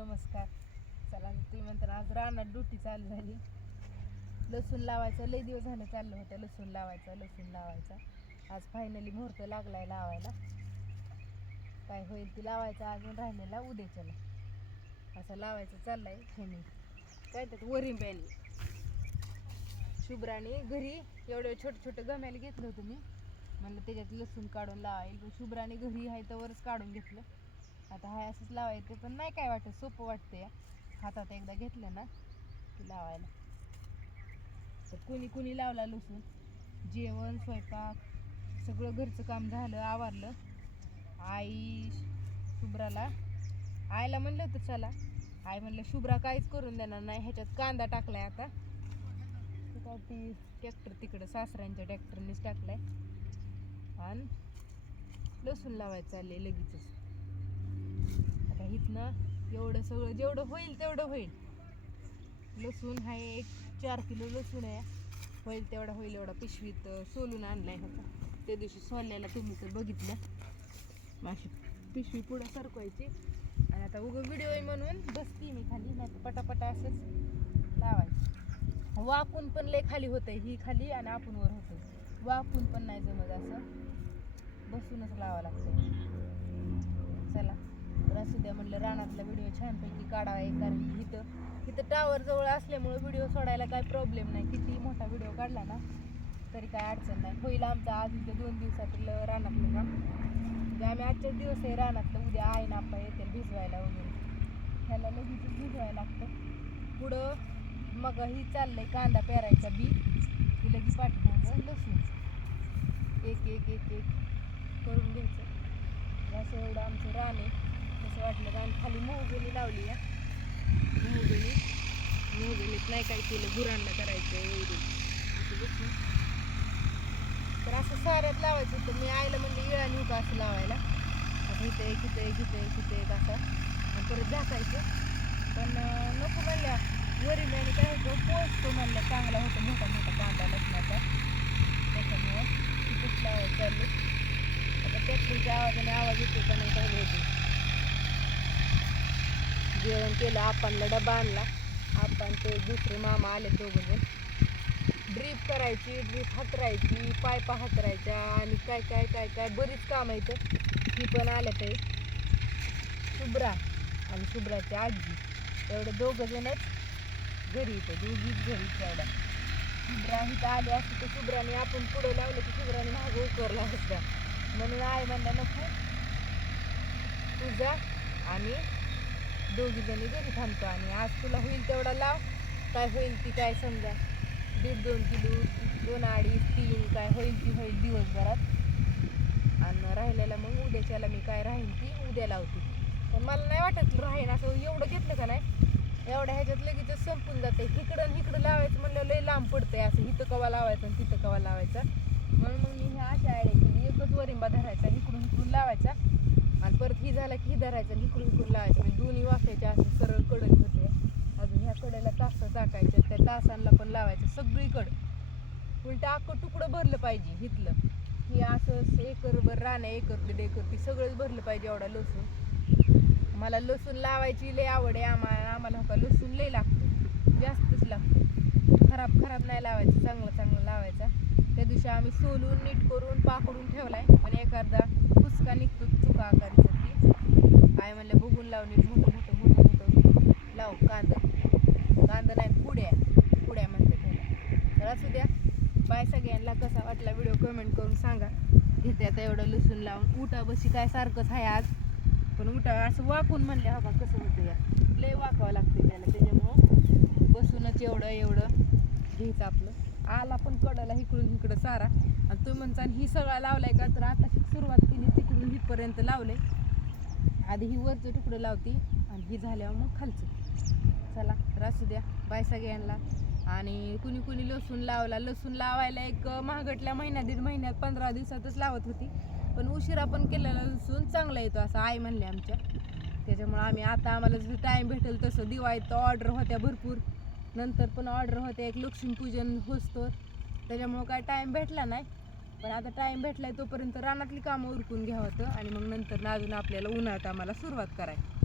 नमस्कार. चला तुम्ही म्हणता आज रानात ड्युटी चालू झाली. लसूण लावायचं लय दिवस झालं चाललं होतं लसूण लावायचं लसूण लावायचा. आज फायनली मुहूर्त लागलाय लावायला. काय होईल ती लावायचं अजून राहिलेला उद्याच्याला. असं लावायचं चाललंय फेनी काय त्यात वरी प्याली शुभ्राने घरी एवढं छोटं छोटं गम्याला घेतलं होतं मी. म्हणलं त्याच्यात लसूण काढून लावायला पण शुभ्राने घरी आहे तवरच काढून घेतलं. आता हाय असंच लावायचं पण नाही काय वाटत सोपं वाटतंय. हातात एकदा घेतलं ना की लावायला. तर कुणी कुणी लावला लसूण जेवण स्वयंपाक सगळं घरचं काम झालं आवारलं. आई शुभ्राला आईला म्हणलं होतं चला. आई म्हणलं शुभ्रा काहीच करून देणार नाही ह्याच्यात कांदा टाकलाय आता. काय ती ट्रॅक्टर तिकडं सासऱ्यांच्या ट्रॅक्टरनेच टाकलाय. आणि लसूण लावायचं चालले लगेचच. इथनं एवढं सगळं जेवढं होईल तेवढं होईल. लसूण आहे एक चार किलो लसूण आहे. होईल तेवढा होईल एवढा. पिशवीत सोलून आणलाय होता त्या दिवशी सोलल्याला तुम्ही तर बघितलं. मग अशी पिशवी पुढं सरकवायची. आणि आता उगं व्हिडिओ आहे म्हणून बसती मी खाली नाही पटापटा असंच लावायचं. वाकून पण लय खाली होतंय ही खाली आणि आपण वर होतोय. वाकून पण नाही जमत असं. बसूनच लावा लागतं चला. तर असू द्या म्हणलं रानातला व्हिडिओ छानपैकी काढावा आहे कारण की इथं इथं टावर जवळ असल्यामुळे व्हिडिओ सोडायला काय प्रॉब्लेम नाही. किती मोठा व्हिडिओ काढला ना तरी काय अडचण नाही. होईल आमचं आधीच्या दोन दिवसातलं रानातलं काम. म्हणजे आम्ही आजच्याच दिवस आहे रानातलं उद्या आहे ना आप्पा येते भिजवायला वगैरे. ह्याला लगेच भिजवायला लागतं. पुढं मग ही चाललंय कांदा पेरायचा बी. की लगेच पाठीमागं लसूण एक एक एक एक करून घ्यायचं. असं एवढं आमचं रान आहे. कसं वाटलं रान खाली मोहगेली लावली आहे. मोहगेली मोहगेलीत नाही काय केलं गुरांना करायचं एवढी. असं बसून तर असं साऱ्यात लावायचं होतं. मी आईला म्हणलं इळा नेऊ का असं लावायला? आता इथं एक इथं एक इथं एक इथं एक असं. आणि परत झाकायचं. पण नको म्हणल्या. वरी आणि काय होतं पोचतो म्हणलं चांगला होतो मोठा मोठा कांदा लसणाचा त्याच्यामुळं तिथंच लावायचं चालू आता ट्रॅक्टरच्या आवाजाने आवाज येतो का नाही काय माहिती जेवण केलं आपणला डबा आणला. आपण ते दुसरे मामा आले दोघं जण ड्रीप करायची ड्रीप हातरायची पायपा हातरायच्या आणि काय काय काय काय बरीच काम आहेत ही पण आल्या ते. शुभ्रा आणि शुभ्राची आजी. एवढं दोघं जणच घरी येतं दोघीच घरी एवढा शुभ्रा इथं आली असती तर शुभ्राने आपण पुढे लावलं की शुभ्राने मागं उकरला असता. म्हणून आई म्हणला नको. तुझा आणि दोघी जणी घरी थांबतो आणि आज तुला होईल तेवढा लाव काय होईल ती काय समजा? दीड दोन किलो दोन अडीच तीन काय होईल ती होईल दिवसभरात. आणि राहिलेला मग उद्याच्याला मी काय राहीन ती उद्या लावते. पण मला नाही वाटत राहीन असं एवढं घेतलं का नाही? एवढ्या ह्याच्यात लगेच संपून जाते. इकडं इकडं लावायचं म्हणलं लय लांब पडतंय असं. इथं कवा लावायचं आणि तिथं कवा लावायचा? म्हणून मग मी ह्या अशा आयडिया की एकच वरिंबा धरायचा इकडून इकडून लावायचा. परत ही झाला की ही धरायचं आणि इकडून इकडून लावायचं. म्हणजे दोन्ही वाफ्याच्या असं सरळ कडक होते. अजून ह्या कडेला तास टाकायचं त्या तासांना पण लावायचं सगळीकडं. उलट अख्खं तुकडं भरलं पाहिजे इथलं. हे असं एकर भर राहणं एकर दीड एकर ती सगळंच भरलं पाहिजे एवढा लसूण. मला लसूण लावायची लय आवड आहे. आम्हाला आम्हाला होता का लसूण लय लागतो. जास्तच लागतो. खराब खराब नाही लावायचं. चांगलं चांगलं लावायचा. त्या दिवशी आम्ही सोलून नीट करून पाकडून ठेवलाय. पण एखादा कुसका निघतो चुका आकाराचा ती काय म्हणलं बघून लाव नीट मोठं मोठं मोठं मोठं लाव कांदा कांदा नाही पुड्या पुड्या म्हणते त्याला तर असू द्या. बाय सगळ्यांना कसा वाटला व्हिडिओ कमेंट करून सांगा. घेते आता एवढं लसूण लावून. उठा बशी काय सारखंच आहे आज. पण उठा असं वाकून म्हणले हा बा कसं होतं या लय वाकावं लागते त्याला. त्याच्यामुळं बसूनच एवढं एवढं घ्यायचं आपलं. आला पण कडला इकडून इकडं सारा. आणि तुम्ही म्हणता ही सगळा लावलाय का? तर आता सुरुवात केली तिकडून हिपर्यंत लावले आधी ही वरचं तुकडं लावती आणि ही झाल्यावर मग खालचं. चला तर असू द्या. बाय सगळ्यांना. आणि कुणी कुणी लसूण लावला. लसूण लावायला एक महागटल्या महिन्या दीड महिन्यात पंधरा दिवसातच लावत होती. पण उशिरा पण केलेला लसूण चांगला येतो असं आई म्हणले आमच्या. त्याच्यामुळे आम्ही आता आम्हाला जसं टाईम भेटेल तसं दिवाळीत ऑर्डर होत्या भरपूर. नंतर पण ऑर्डर होत्या एक लक्ष्मीपूजन होतो. त्याच्यामुळं काय टाईम भेटला नाही. पण आता टाईम भेटलाय तोपर्यंत रानातली कामं उरकून घ्यावं होतं. आणि मग नंतर अजून आपल्याला उन्हाळ्यात आम्हाला सुरुवात करायची.